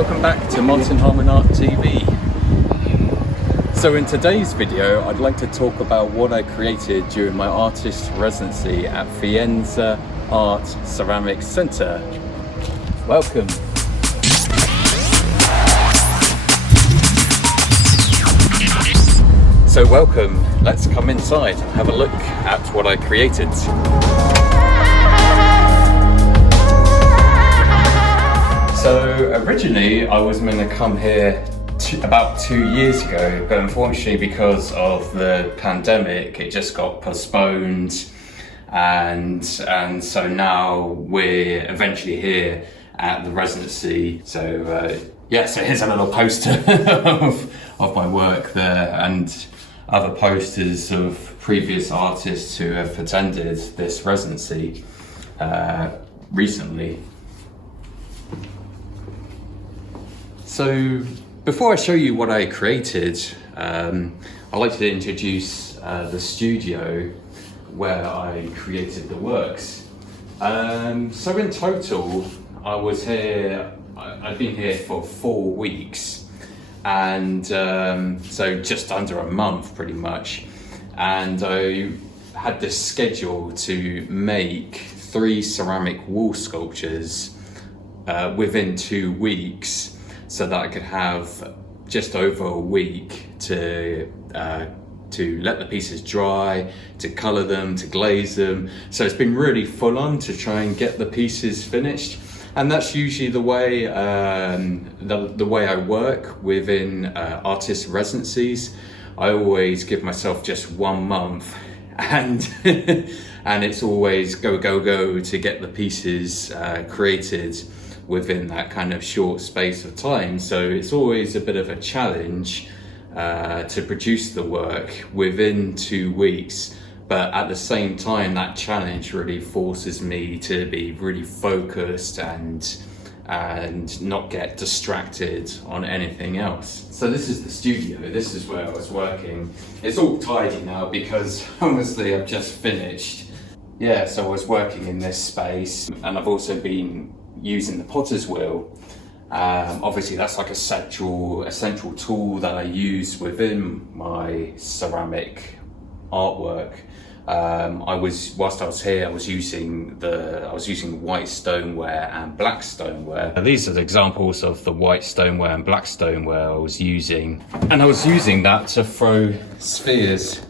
welcome back to Harman Art TV. So in today's video, I'd like to talk about what I created during my Artist Residency at Faenza Art Ceramic Center. Welcome. So welcome, let's come inside and have a look at what I created. So originally I was meant to come here about 2 years ago, but unfortunately because of the pandemic it just got postponed, and so now we're eventually here at the residency. So yeah, so here's a little poster of my work there, and other posters of previous artists who have attended this residency recently. So before I show you what I created, I'd like to introduce the studio where I created the works. So in total, I've been here for 4 weeks, and so just under a month pretty much. And I had this schedule to make 3 ceramic wall sculptures within 2 weeks, so that I could have just over a week to let the pieces dry, to colour them, to glaze them. So it's been really full on to try and get the pieces finished. And that's usually the way the way I work within artist residencies. I always give myself just 1 month, and and it's always go to get the pieces created within that kind of short space of time. So it's always a bit of a challenge to produce the work within 2 weeks. But at the same time, that challenge really forces me to be really focused and not get distracted on anything else. So this is the studio, this is where I was working. It's all tidy now because honestly I've just finished. Yeah, so I was working in this space, and I've also been using the potter's wheel. Obviously that's like a essential tool that I use within my ceramic artwork. Whilst I was here, I was using white stoneware and black stoneware. These are the examples of the white stoneware and black stoneware I was using, and I was using that to throw spheres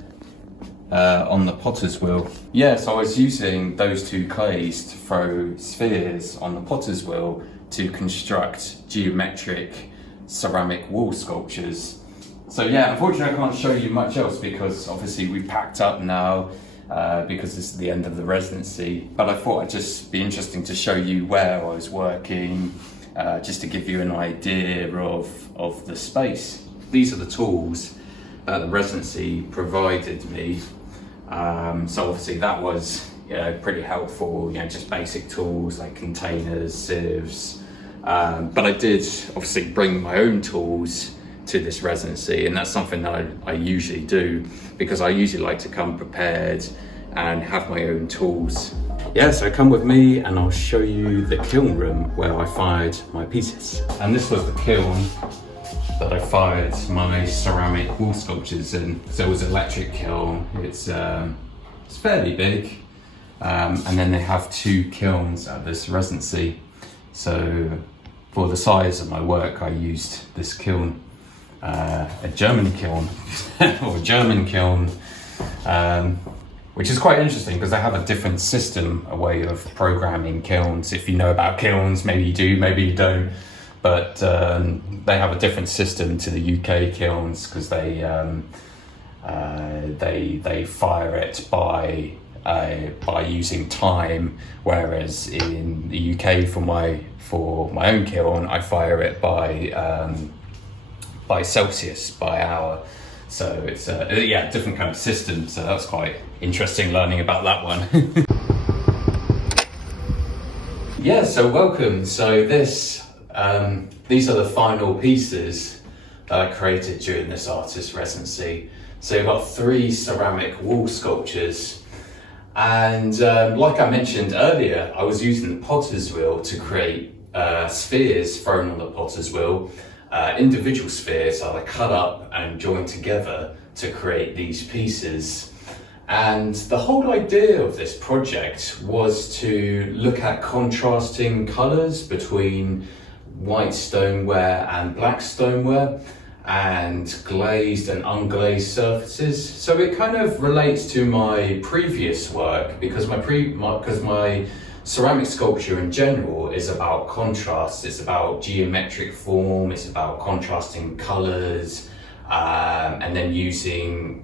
on the potter's wheel. Yeah, so I was using those 2 clays to throw spheres on the potter's wheel to construct geometric ceramic wall sculptures. So yeah, unfortunately I can't show you much else because obviously we packed up now because this is the end of the residency. But I thought it'd just be interesting to show you where I was working, just to give you an idea of the space. These are the tools that the residency provided me. So obviously that was pretty helpful, just basic tools like containers, sieves. But I did obviously bring my own tools to this residency, and that's something that I usually do because I usually like to come prepared and have my own tools. Yeah, so come with me and I'll show you the kiln room where I fired my pieces. And this was the kiln that I fired my ceramic wall sculptures in. So it was an electric kiln. It's fairly big, and then they have 2 kilns at this residency. So for the size of my work, I used this kiln, a German kiln, or a German kiln, which is quite interesting because they have a different system, a way of programming kilns. If you know about kilns, maybe you do, maybe you don't. But they have a different system to the UK kilns because they fire it by using time, whereas in the UK for my own kiln I fire it by Celsius, by hour. So it's a different kind of system. So that's quite interesting learning about that one. Yeah, so welcome. So these are the final pieces that I created during this artist residency. So you've got 3 ceramic wall sculptures, and like I mentioned earlier, I was using the potter's wheel to create spheres thrown on the potter's wheel, individual spheres that are cut up and joined together to create these pieces. And the whole idea of this project was to look at contrasting colours between white stoneware and black stoneware, and glazed and unglazed surfaces. So it kind of relates to my previous work, because my ceramic sculpture in general is about contrast. It's about geometric form, it's about contrasting colours, and then using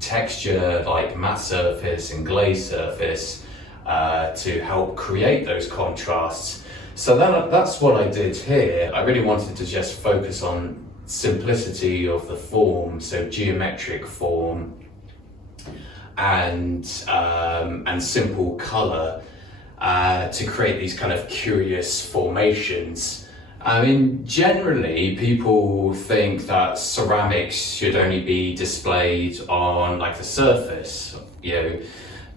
texture like matte surface and glazed surface to help create those contrasts. So that's what I did here. I really wanted to just focus on simplicity of the form, so geometric form and simple color to create these kind of curious formations. I mean, generally people think that ceramics should only be displayed on like the surface, you know,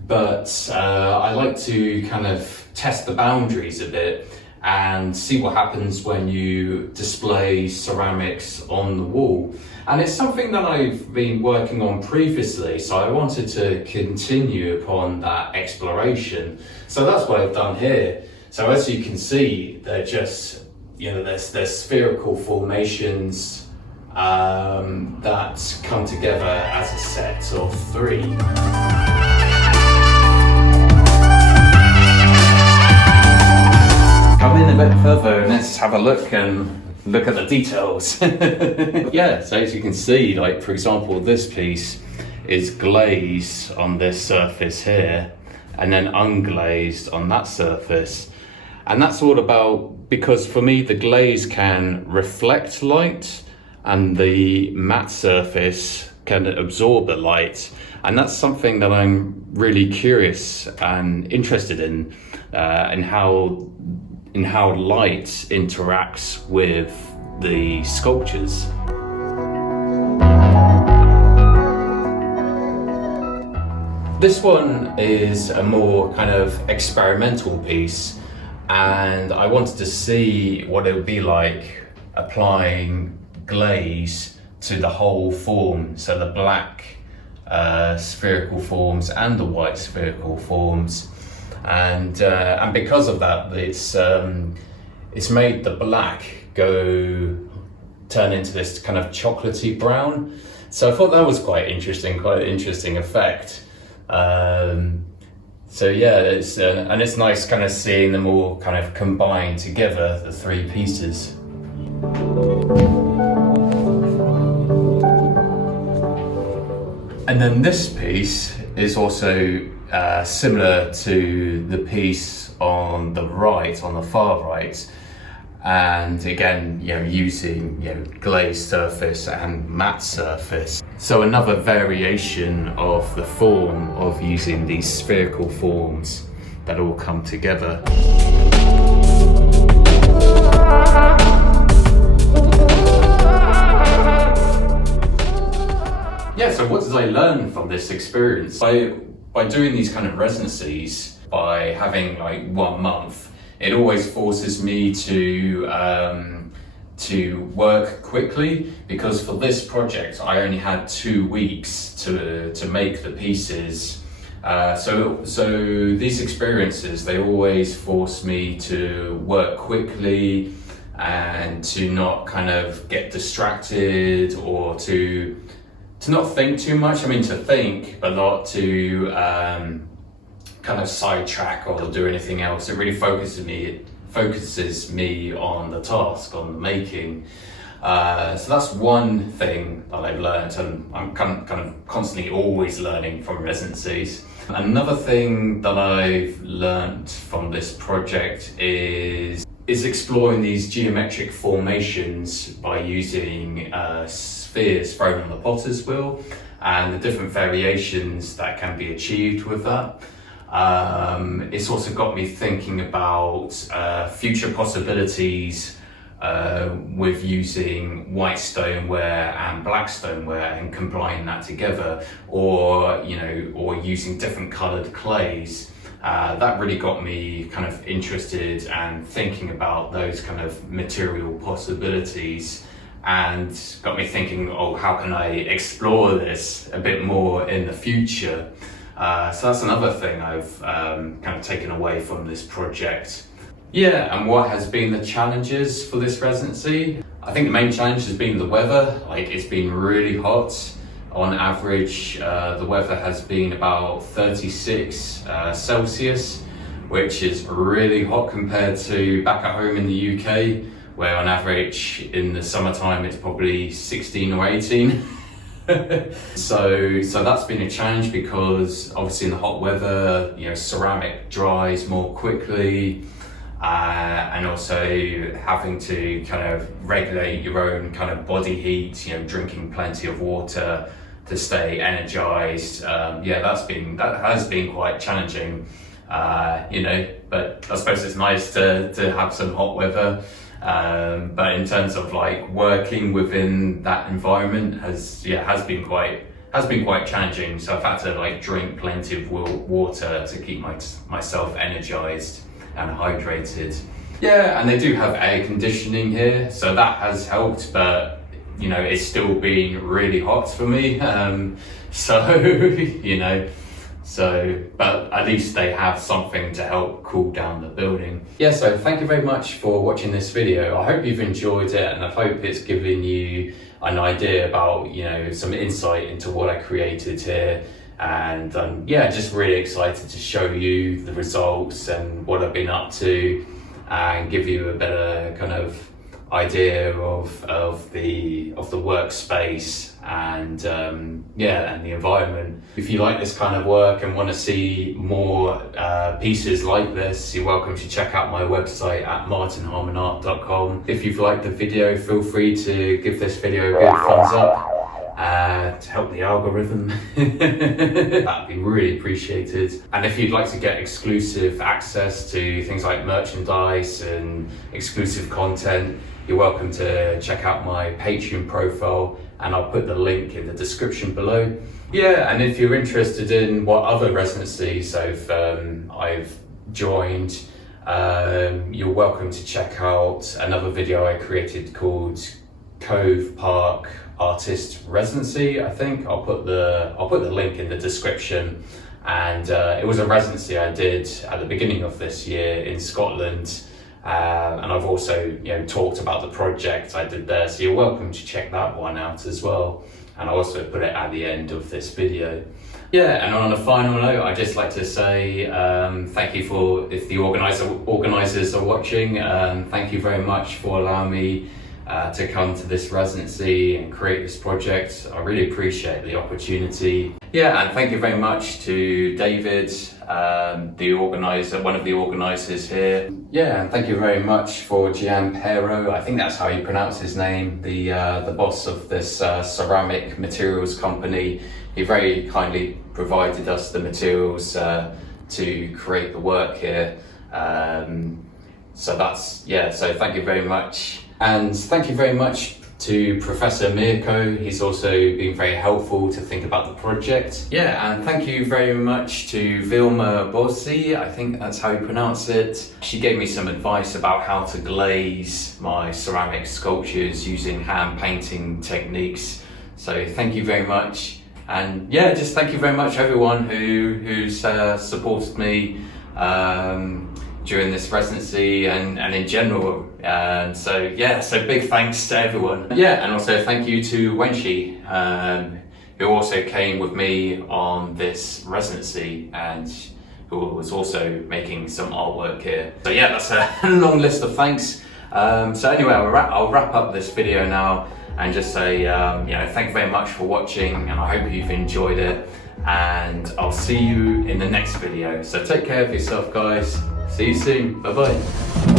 but I like to kind of test the boundaries a bit and see what happens when you display ceramics on the wall. And it's something that I've been working on previously, so I wanted to continue upon that exploration. So that's what I've done here. So as you can see, they're just, you know, there's spherical formations that come together as a set of three. Come in a bit further and let's have a look at the details. Yeah, so as you can see, like for example, this piece is glazed on this surface here and then unglazed on that surface. And that's all about, because for me the glaze can reflect light and the matte surface can absorb the light. And that's something that I'm really curious and interested in how light interacts with the sculptures. This one is a more kind of experimental piece, and I wanted to see what it would be like applying glaze to the whole form, so the black spherical forms and the white spherical forms. And because of that, it's made the black turn into this kind of chocolatey brown. So I thought that was quite an interesting effect. So yeah, and it's nice kind of seeing them all kind of combined together, the three pieces. And then this piece is also similar to the piece on the right, on the far right, and again, you know, using, you know, glazed surface and matte surface. So another variation of the form of using these spherical forms that all come together. Yeah, so what did I learn from this experience? By doing these kind of residencies, by having like 1 month, it always forces me to work quickly, because for this project I only had 2 weeks to make the pieces. So these experiences, they always force me to work quickly and to not kind of get distracted, or to not think too much. I mean, to think, but not to kind of sidetrack or do anything else. It really focuses me on the task, on the making. So that's one thing that I've learned, and I'm kind of constantly always learning from residencies. Another thing that I've learned from this project is exploring these geometric formations by using spheres thrown on the potter's wheel, and the different variations that can be achieved with that. It's also got me thinking about future possibilities with using white stoneware and black stoneware and combining that together, or using different coloured clays that really got me kind of interested and thinking about those kind of material possibilities, and got me thinking, oh, how can I explore this a bit more in the future? So that's another thing I've kind of taken away from this project. Yeah, and what has been the challenges for this residency? I think the main challenge has been the weather. Like, it's been really hot. On average, the weather has been about 36 Celsius, which is really hot compared to back at home in the UK, where on average in the summertime it's probably 16 or 18. So that's been a challenge, because obviously in the hot weather, you know, ceramic dries more quickly, and also having to kind of regulate your own kind of body heat, you know, drinking plenty of water to stay energized. Yeah, that has been quite challenging, you know, but I suppose it's nice to have some hot weather. But in terms of like working within that environment has been quite challenging. So I've had to like drink plenty of water to keep myself energized and hydrated. Yeah, and they do have air conditioning here, so that has helped, but you know, it's still been really hot for me. So you know, but at least they have something to help cool down the building. Yeah, so thank you very much for watching this video. I hope you've enjoyed it, and I hope it's given you an idea about, you know, some insight into what I created here. And yeah, just really excited to show you the results and what I've been up to, and give you a better kind of idea of the workspace and yeah, and the environment. If you like this kind of work and want to see more pieces like this, you're welcome to check out my website at martinharmanart.com. If you've liked the video, feel free to give this video a good thumbs up to help the algorithm. That'd be really appreciated. And if you'd like to get exclusive access to things like merchandise and exclusive content, you're welcome to check out my Patreon profile, and I'll put the link in the description below. Yeah, and if you're interested in what other residencies I've joined, you're welcome to check out another video I created called Cove Park Artist Residency, I think. I'll put the link in the description. And it was a residency I did at the beginning of this year in Scotland. And I've also, you know, talked about the project I did there, so you're welcome to check that one out as well. And I also put it at the end of this video. Yeah, and on a final note, I'd just like to say thank you if the organisers are watching, thank you very much for allowing me to come to this residency and create this project. I really appreciate the opportunity. Yeah, and thank you very much to David, the organizer, one of the organisers here. Yeah, and thank you very much for Gianpero, I think that's how you pronounce his name, the boss of this ceramic materials company. He very kindly provided us the materials to create the work here. So that's, yeah, so thank you very much. And thank you very much to Professor Mirko. He's also been very helpful to think about the project. Yeah, and thank you very much to Vilma Bossi, I think that's how you pronounce it. She gave me some advice about how to glaze my ceramic sculptures using hand painting techniques. So thank you very much. And yeah, just thank you very much everyone who's supported me during this residency and in general. So yeah, so big thanks to everyone. Yeah, and also thank you to Wenshi, who also came with me on this residency and who was also making some artwork here. So yeah, that's a long list of thanks. So anyway, I'll wrap up this video now and just say, you know, thank you very much for watching, and I hope you've enjoyed it, and I'll see you in the next video. So take care of yourself, guys. See you soon. Bye bye.